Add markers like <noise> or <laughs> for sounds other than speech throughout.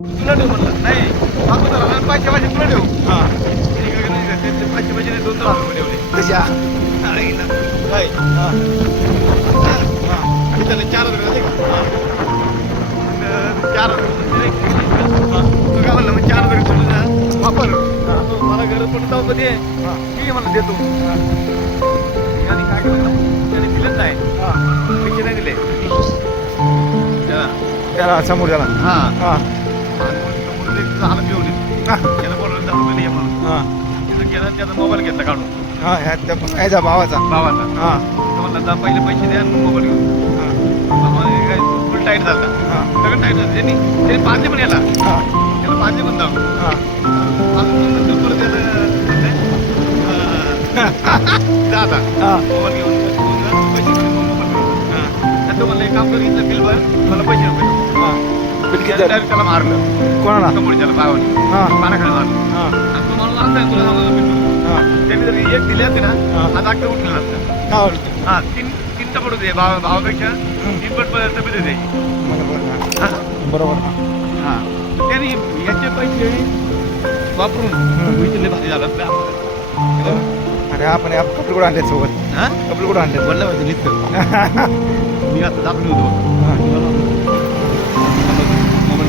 तुला ठेव म्हणलं. नाही आपण पाचशे पाचशे तुला ठेव हा. पाचशे पाचशे नाही, दोन हजार रुपये ठेवले कशा. काय? हा. हा, त्याला चार हजार? हा. मग चार हजार दिले. तो काय म्हणला, मग चार हजार ठेवले वापर मला गरज पडत जाऊ कधी? हा. ठीक आहे मला देतो. आणि काय केलं त्याने दिलेच नाही. पैसे नाही दिले. त्याला समोर त्याला हा. हा. त्याला बोलवलं म्हणून. हा. तिथं गेला त्याचा मोबाईल घेतला काढून. हा ह्या त्या ह्याचा भावाचा. भावाचा. हा. तो म्हणला जा पहिले पैसे द्या आणि मोबाईल घेऊन. फुल टाईट झाला हा सगळं टाईट झालं. त्यांनी त्यांनी पण याला. हा. त्याला पाजले पण जाऊ हा. परत त्याला <laughs> जा आता. हा. मोबाईल घेऊन. बोलतो हा तीन तीन टपट होते भावा भावापेक्षा तीन पट तब्येत होते बरोबर ना हा. बरोबर ना हा तर त्यांनी याचे पैसे वापरून हम्म. विचारले भारी झालं आपलं आपलं. अरे आपण आप कपडे कुठं आणले सोबत हा कपडे कुठं आणले बोललं पाहिजे नुसतं मी आता दाखवली होतो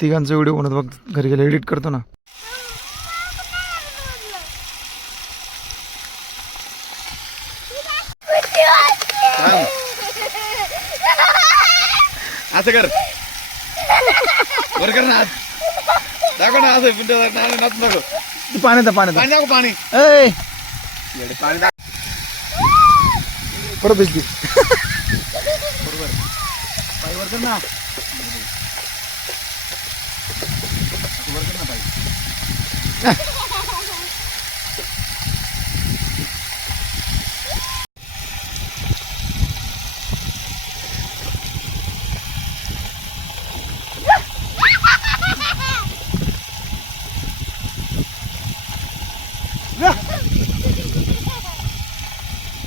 तिघांचा व्हिडिओ बनवतो बघ. घरी गेले एडिट करतो ना. असं कर. वर कर ना. दाखव ना असं पिंट नाच नको. तू पाण्यात पाण्यात पाणी दाखव पाणी. ए येडे, पाणी दाखव परत भिजली कर ना.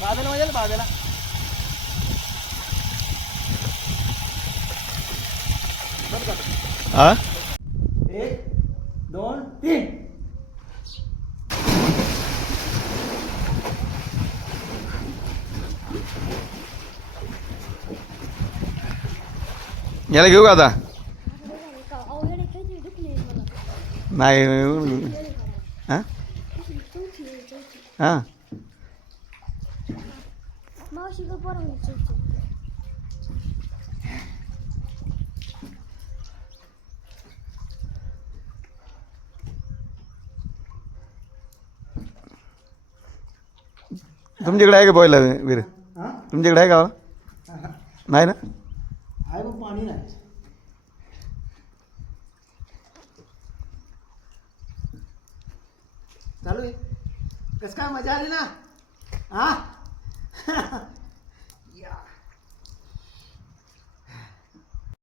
बाबेला मजा बाबेला हा याला घेऊ का आता अवघड काहीतरी दुखले मला नाही हा चौथी आहे, चौथी हा मावशी का पोरं म्हणजे चौथी तुमच्याकडे आहे का बोयला वीर हा तुमच्याकडे आहे का नाही ना आहे पण पाणी नाही चालू आहे. कसं काय मजा आली ना? हा? <laughs>